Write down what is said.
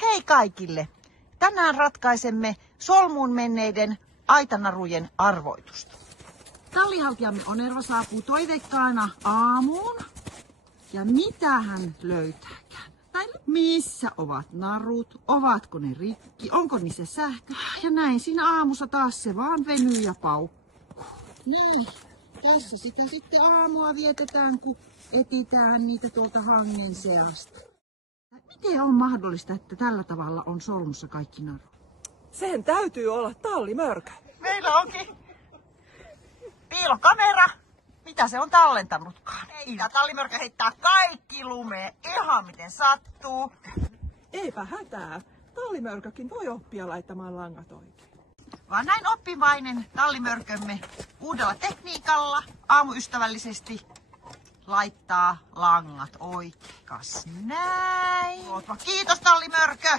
Hei kaikille! Tänään ratkaisemme solmuun menneiden aitanarujen arvoitusta. Tallihaltijamme Onerva saapuu toiveikkaana aamuun. Ja mitä hän löytääkään? Tai missä ovat narut? Ovatko ne rikki? Onko niissä sähkö? Ja näin siinä aamussa taas se vaan venyy ja paukkuu. Näin. Tässä sitä sitten aamua vietetään, kun etsitään niitä tuolta hangen seasta. Miten on mahdollista, että tällä tavalla on solmussa kaikki narut? Sen täytyy olla tallimörkö. Meillä onkin piilokamera. Mitä se on tallentanutkaan? Eikä tallimörkö heittää kaikki lumeen ihan miten sattuu. Eipä hätää. Tallimörkökin voi oppia laittamaan langat oikein. Vaan näin oppivainen tallimörkömme uudella tekniikalla aamuystävällisesti laittaa langat oikein. Kas näin. Kiitos tallimörkö!